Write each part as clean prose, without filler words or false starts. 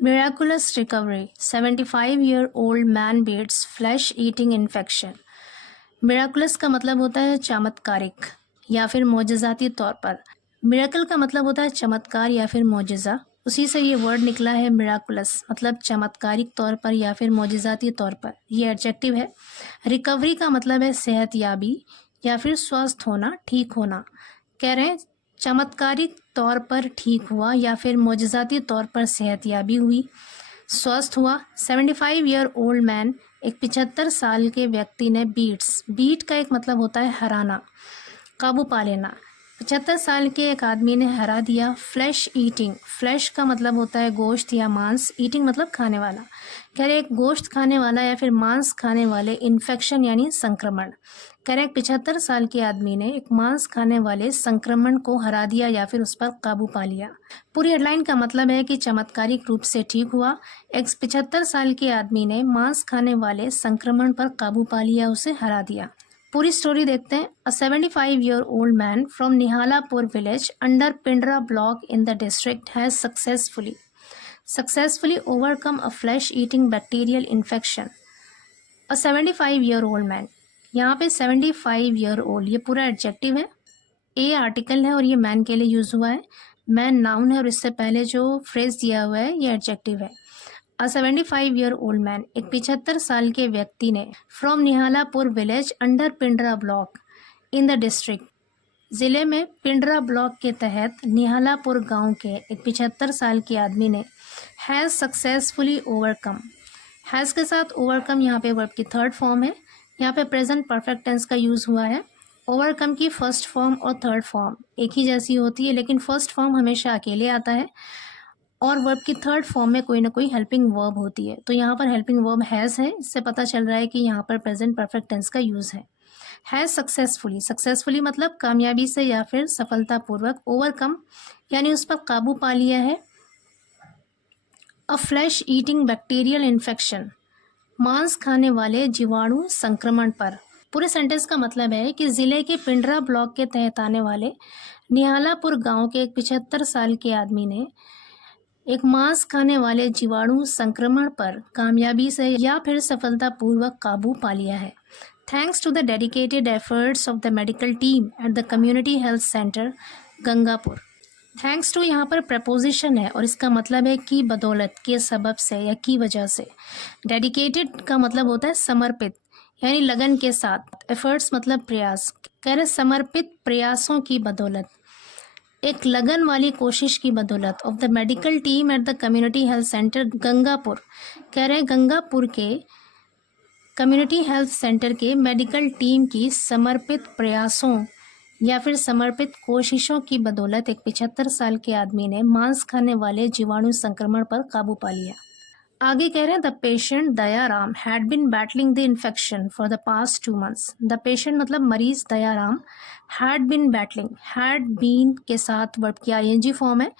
Miraculous recovery. 75-year-old man beats flesh-eating infection. Miraculous का मतलब होता है चमत्कारिक या फिर मोजज़ाती तौर पर। मिराकल का मतलब होता है चमत्कार या फिर मोजज़ा। उसी से ये वर्ड निकला है मिराकुलस, मतलब चमत्कारिक तौर पर या फिर मोजज़ाती तौर पर। ये एडजेक्टिव है। रिकवरी का मतलब है सेहतयाबी या फिर स्वस्थ होना, ठीक होना। कह रहे हैं चमत्कारिक तौर पर ठीक हुआ या फिर मोजज़ाती तौर पर सेहतयाबी हुई, स्वस्थ हुआ। 75-year-old मैन, एक 75 साल के व्यक्ति ने बीट का एक मतलब होता है हराना, काबू पा लेना। 75 साल के एक आदमी ने हरा दिया फ्लैश ईटिंग। फ्लैश का मतलब होता है गोश्त या मांस, ईटिंग मतलब खाने वाला। कह रहे एक गोश्त खाने वाला या फिर मांस खाने वाले इन्फेक्शन यानी संक्रमण। कह रहे 75 साल के आदमी ने एक मांस खाने वाले संक्रमण को हरा दिया या फिर उस पर काबू पा लिया। पूरी हेडलाइन का मतलब है कि चमत्कारिक रूप से ठीक हुआ। एक 75 साल के आदमी ने मांस खाने वाले संक्रमण पर काबू पा लिया, उसे हरा दिया। पूरी स्टोरी देखते हैं। A 75-year-old man from Nihalapur village under Pindra block in the district has successfully overcome a flesh eating bacterial infection. A 75-year-old man, यहाँ पे 75-year-old ये पूरा एडजेक्टिव है, ए आर्टिकल है और ये मैन के लिए यूज हुआ है। मैन नाउन है और इससे पहले जो फ्रेज दिया हुआ है ये एडजेक्टिव है। अ 75-year-old मैन, एक 75 साल के व्यक्ति ने from Nihalapur village under Pindra block in the district, जिले में पिंडरा ब्लॉक के तहत निहालापुर गांव के एक 75 साल के आदमी ने हैज़ सक्सेसफुली ओवरकम। हैज़ के साथ ओवरकम यहाँ पे वर्ब की थर्ड फॉर्म है। यहाँ पे प्रेजेंट परफेक्ट टेंस का यूज़ हुआ है। ओवरकम की फर्स्ट फॉर्म और थर्ड फॉर्म एक ही जैसी होती है, लेकिन फर्स्ट फॉर्म हमेशा अकेले आता है और वर्ब की थर्ड फॉर्म में कोई ना कोई हेल्पिंग वर्ब होती है। तो यहाँ पर हेल्पिंग वर्ब हैज़ है, इससे पता चल रहा है कि यहाँ पर प्रेजेंट परफेक्ट टेंस का यूज़ है। हैज़ सक्सेसफुली मतलब कामयाबी से या फिर सफलतापूर्वक, ओवरकम यानी उस पर काबू पा लिया है। अ फ्लैश ईटिंग बैक्टीरियल इन्फेक्शन, मांस खाने वाले जीवाणु संक्रमण पर। पूरे सेंटेंस का मतलब है कि जिले के पिंडरा ब्लॉक के तहत आने वाले निहालापुर गांव के एक 75 साल के आदमी ने एक मांस खाने वाले जीवाणु संक्रमण पर कामयाबी से या फिर सफलतापूर्वक काबू पा लिया है। Thanks to the dedicated efforts of the medical team at the community health centre Gangapur. Thanks to यहाँ पर प्रपोजिशन है और इसका मतलब है की बदौलत, के सबब से या की वजह से। डेडिकेटेड का मतलब होता है समर्पित यानी लगन के साथ। एफर्ट्स मतलब प्रयास। कह रहे समर्पित प्रयासों की बदौलत, एक लगन वाली कोशिश की बदौलत of the medical team at the community health centre Gangapur. कह रहे गंगापुर के कम्युनिटी हेल्थ सेंटर के मेडिकल टीम की समर्पित प्रयासों या फिर समर्पित कोशिशों की बदौलत एक 75 साल के आदमी ने मांस खाने वाले जीवाणु संक्रमण पर काबू पा लिया। आगे कह रहे हैं the patient Dayaram had been battling the infection for the past 2 months। The patient मतलब मरीज Dayaram, had been battling, had been के साथ वर्ब की आईएनजी फॉर्म है।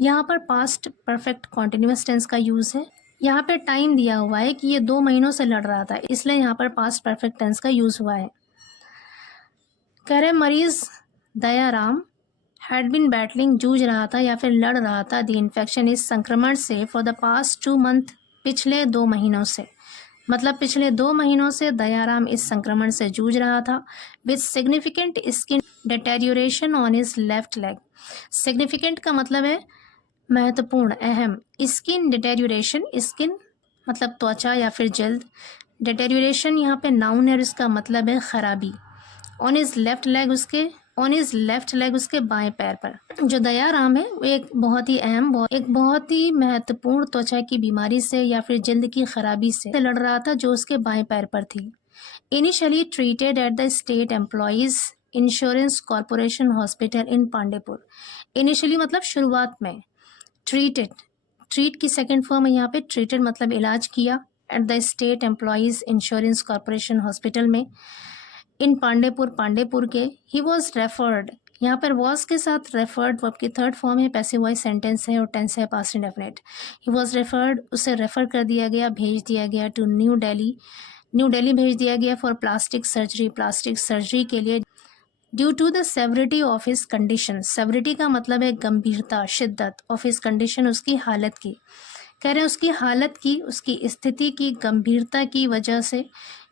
यहाँ पर पास्ट परफेक्ट कॉन्टिन्यूअस टेंस का यूज है। यहाँ पे टाइम दिया हुआ है कि ये 2 महीनों से लड़ रहा था, इसलिए यहाँ पर पास्ट परफेक्ट टेंस का यूज हुआ है। कह रहे मरीज दयाराम हैड बिन बैटलिंग, जूझ रहा था या फिर लड़ रहा था, द इन्फेक्शन इस संक्रमण से, फॉर द पास्ट 2 months पिछले 2 महीनों से। मतलब पिछले 2 महीनों से दयाराम इस संक्रमण से जूझ रहा था। With significant skin deterioration on his left leg. Significant का मतलब है महत्वपूर्ण, अहम। स्किन डिटेरियोरेशन, स्किन मतलब त्वचा या फिर जल्द। डिटेरियोरेशन यहाँ पे नाउन है और इसका मतलब है खराबी। ऑन हिज लेफ्ट लेग, उसके बाएं पैर पर। जो दयाराम है वो एक बहुत ही अहम, एक बहुत ही महत्वपूर्ण त्वचा की बीमारी से या फिर जल्द की खराबी से लड़ रहा था जो उसके बाएं पैर पर थी। Initially treated at the state employees insurance corporation hospital in Pandeypur. Initially मतलब शुरुआत में, ट्रीट की सेकेंड फॉर्म है यहाँ पे, ट्रीटेड मतलब इलाज किया, at the state employees insurance corporation hospital में, इन पांडेपुर के। ही वॉज रेफर्ड, यहाँ पर वॉज के साथ रेफर्ड वर्ब की थर्ड फॉर्म है, पैसिव वॉइस सेंटेंस है और टेंस है past indefinite. He was referred, उसे रेफर कर दिया गया, भेज दिया गया, टू न्यू दिल्ली भेज दिया गया फॉर प्लास्टिक सर्जरी के लिए। Due to the severity of his condition, severity का मतलब है गंभीरता, शिद्दत, ऑफ हिज कंडीशन उसकी हालत की। कह रहे हैं उसकी हालत की, उसकी स्थिति की गंभीरता की वजह से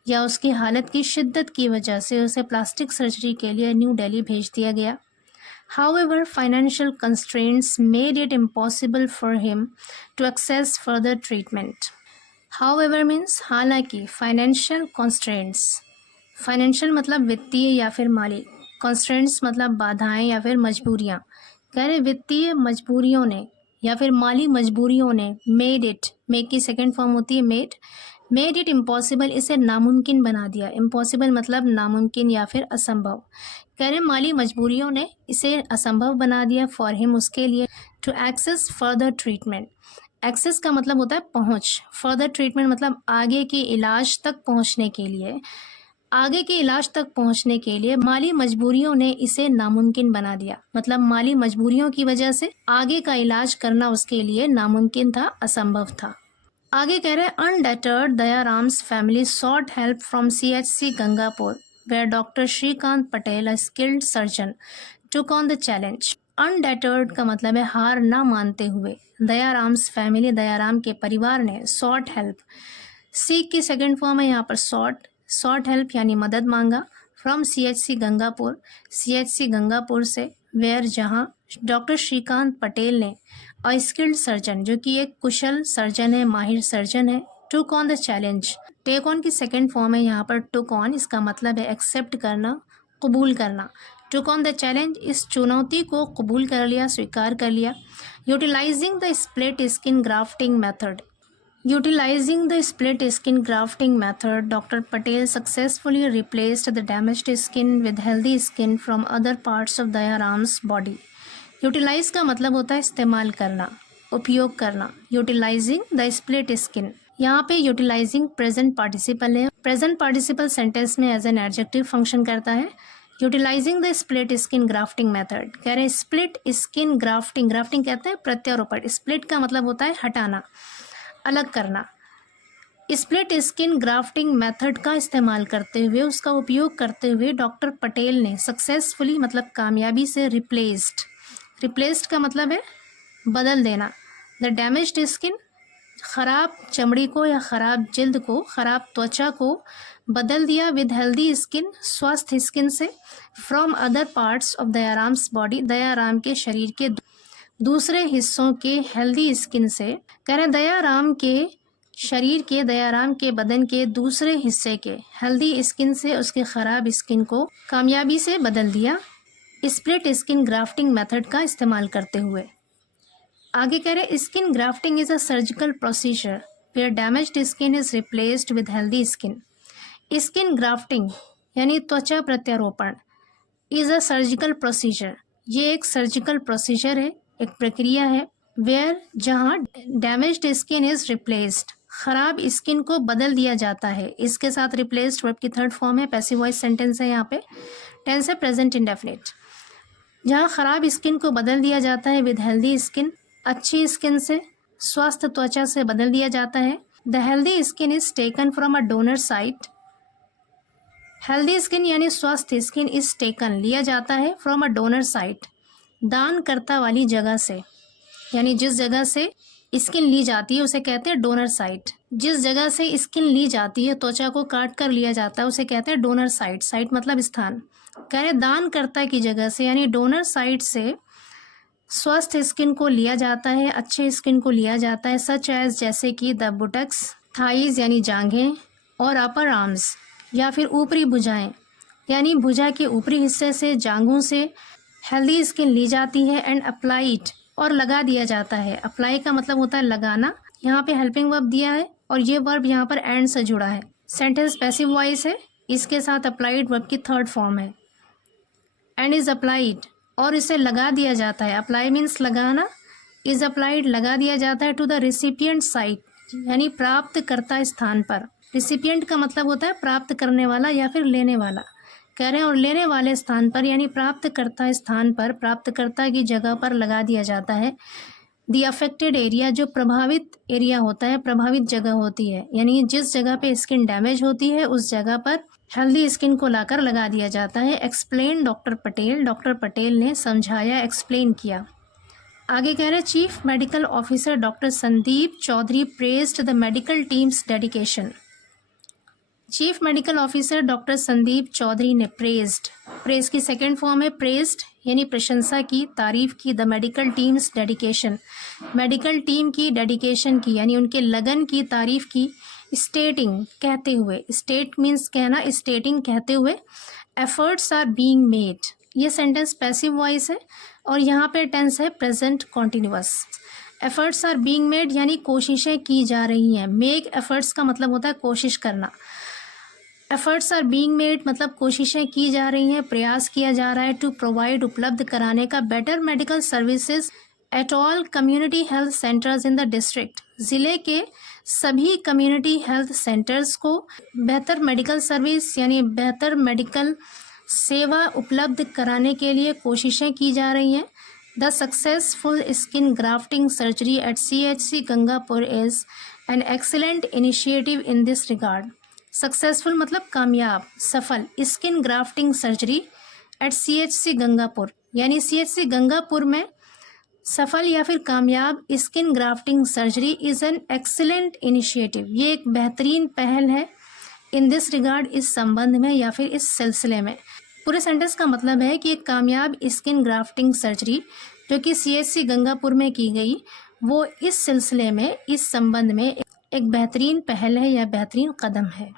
या उसकी हालत की शिद्दत की वजह से उसे प्लास्टिक सर्जरी के लिए न्यू दिल्ली भेज दिया गया। However, financial constraints made it impossible for him to access further treatment. However means हालांकि, financial constraints, financial मतलब वित्तीय या फिर माली, constraints मतलब बाधाएं या फिर मजबूरियां। कह रहे वित्तीय मजबूरियों ने या फिर माली मजबूरियों ने made it, make की सेकेंड फॉर्म होती है made it impossible, इसे नामुमकिन बना दिया। impossible मतलब नामुमकिन या फिर असंभव। कह रहे माली मजबूरियों ने इसे असंभव बना दिया फॉर हिम, उसके लिए, to access further treatment. Access का मतलब होता है पहुंच, फर्दर ट्रीटमेंट मतलब आगे के इलाज तक पहुंचने के लिए। आगे के इलाज तक पहुंचने के लिए माली मजबूरियों ने इसे नामुमकिन बना दिया, मतलब माली मजबूरियों की वजह से आगे का इलाज करना उसके लिए नामुमकिन था, असंभव था। आगे कह रहे हैं undeterred Dayaram's family sought help from CHC Gangapur where Dr. Shrikant Patel, a skilled surgeon, took on the challenge. Undeterred का मतलब है हार ना मानते हुए। दयाराम्स फैमिली, दयाराम के परिवार ने sought help, सीख की सेकेंड फॉर्म है यहाँ पर sought help यानी मदद मांगा, from CHC Gangapur, CHC Gangapur से, वेयर जहाँ डॉक्टर श्रीकांत पटेल ने, अ स्किल्ड सर्जन जो कि एक कुशल सर्जन है, माहिर सर्जन है, took on the challenge, take on की सेकेंड फॉर्म है यहाँ पर टुक ऑन, इसका मतलब है एक्सेप्ट करना, कबूल करना। टुक ऑन द चैलेंज, इस चुनौती को कबूल कर लिया, स्वीकार कर लिया। Utilizing the split skin grafting method, utilizing the split skin grafting method, doctor Patel successfully replaced the damaged skin with healthy skin from other parts of Dayaram's body. Utilize का मतलब होता है इस्तेमाल करना, उपयोग करना। यूटिलाइजिंग द स्प्लिट स्किन, यहाँ पे यूटिलाइजिंग प्रेजेंट पार्टिसिपल है, प्रेजेंट पार्टिसिपल सेंटेंस में एज एन एडजेक्टिव फंक्शन करता है। Utilising the split skin grafting method, कह रहे हैं स्प्लिट स्किन ग्राफ्टिंग, ग्राफ्टिंग कहते हैं प्रत्यारोपण, स्प्लिट का मतलब होता है हटाना, अलग करना। स्प्लिट स्किन ग्राफ्टिंग मेथड का इस्तेमाल करते हुए, उसका उपयोग करते हुए डॉक्टर पटेल ने सक्सेसफुली मतलब कामयाबी से रिप्लेस्ड का मतलब है बदल देना, द डैमेज्ड स्किन खराब चमड़ी को या खराब जिल्द को, खराब त्वचा को बदल दिया, विद हेल्दी स्किन स्वस्थ स्किन से, from other parts of Dayaram's body, Dayaram के शरीर के दूसरे हिस्सों के हेल्दी स्किन से। कह रहे दयाराम के शरीर के, दयाराम के बदन के दूसरे हिस्से के हेल्दी स्किन से उसके खराब स्किन को कामयाबी से बदल दिया, स्प्लिट स्किन ग्राफ्टिंग मेथड का इस्तेमाल करते हुए। आगे कह रहे skin grafting is a surgical procedure where damaged skin is replaced with healthy skin. Skin grafting यानी त्वचा प्रत्यारोपण, इज अ सर्जिकल प्रोसीजर, ये एक सर्जिकल प्रोसीजर है, एक प्रक्रिया है, वेयर जहाँ डैमेज्ड स्किन इज रिप्लेस्ड, खराब स्किन को बदल दिया जाता है। इसके साथ रिप्लेस्ड वर्ब की थर्ड फॉर्म है, पैसिव वॉइस सेंटेंस है, यहाँ पे टेंस है प्रेजेंट इंडेफिनिट। जहाँ खराब स्किन को बदल दिया जाता है विद हेल्दी स्किन, अच्छी स्किन से, स्वस्थ त्वचा से बदल दिया जाता है। The healthy skin is taken from a donor site, healthy skin यानी स्वस्थ स्किन इज टेकन लिया जाता है फ्रॉम अ डोनर साइट, दानकर्ता वाली जगह से, यानी जिस जगह से स्किन ली जाती है उसे कहते हैं डोनर साइट। जिस जगह से स्किन ली जाती है, त्वचा को काट कर लिया जाता है, उसे कहते हैं डोनर साइट, साइट मतलब स्थान। कह रहे दानकर्ता की जगह से यानी डोनर साइट से स्वस्थ स्किन को लिया जाता है, अच्छे स्किन को लिया जाता है, सच एज जैसे कि द बुटक्स, थाइज यानी जांघें, और अपर आर्म्स या फिर ऊपरी भुजाएं, यानी भुजा के ऊपरी हिस्से से, जांघों से हेल्दी स्किन ली जाती है, एंड अप्लाइड और लगा दिया जाता है। अप्लाई का मतलब होता है लगाना, यहाँ पे हेल्पिंग वर्ब दिया है और ये वर्ब यहाँ पर एंड से जुड़ा है, सेंटेंस पैसिव वॉइस है, इसके साथ अप्लाइड वर्ब की थर्ड फॉर्म है, एंड इज अप्लाइड और इसे लगा दिया जाता है। अप्लाई मीन्स लगाना, इज अप्लाइड लगा दिया जाता है टू द रिसिपिएंट साइट, यानी प्राप्त करता स्थान पर। रिसिपिएंट का मतलब होता है प्राप्त करने वाला या फिर लेने वाला, कह रहे हैं और लेने वाले स्थान पर यानी प्राप्तकर्ता स्थान पर, प्राप्तकर्ता की जगह पर लगा दिया जाता है। दी अफेक्टेड एरिया, जो प्रभावित एरिया होता है, प्रभावित जगह होती है, यानी जिस जगह पे स्किन डैमेज होती है उस जगह पर हेल्दी स्किन को लाकर लगा दिया जाता है। Explain doctor Patel, doctor Patel ने समझाया, एक्सप्लेन किया। आगे कह रहे हैं chief medical officer doctor Sandeep Chaudhary praised the medical team's dedication. Chief medical officer doctor Sandeep Chaudhary ने प्रेज की सेकेंड फॉर्म है प्रेज्ड यानी प्रशंसा की, तारीफ की, the medical team's dedication, medical team की डेडिकेशन की यानी उनके लगन की तारीफ की, स्टेटिंग कहते हुए, स्टेट मीन्स कहना, स्टेटिंग कहते हुए, एफर्ट्स आर बीइंग मेड, ये सेंटेंस पैसिव वॉइस है और यहाँ पे टेंस है present continuous. Efforts are being made यानी कोशिशें की जा रही हैं, मेक एफर्ट्स का मतलब होता है कोशिश करना, एफर्ट्स आर बीइंग मेड मतलब कोशिशें की जा रही हैं, प्रयास किया जा रहा है टू प्रोवाइड उपलब्ध कराने का better medical services at all community health centres in the district, ज़िले के सभी कम्युनिटी हेल्थ सेंटर्स को बेहतर मेडिकल सर्विस यानी बेहतर मेडिकल सेवा उपलब्ध कराने के लिए कोशिशें की जा रही हैं। The successful skin grafting surgery eight CHC Gangapur is an excellent initiative in this regard. Successful मतलब कामयाब, सफल, skin grafting surgery eight CHC Gangapur यानी CHC गंगापुर में सफल या फिर कामयाब skin grafting surgery is an excellent initiative, ये एक बेहतरीन पहल है, इन दिस रिगार्ड इस संबंध में या फिर इस सिलसिले में। पूरे सेंटेंस का मतलब है कि एक कामयाब स्किन ग्राफ्टिंग सर्जरी जो कि CHC गंगापुर में की गई वो इस सिलसिले में, इस संबंध में एक बेहतरीन पहल है या बेहतरीन कदम है।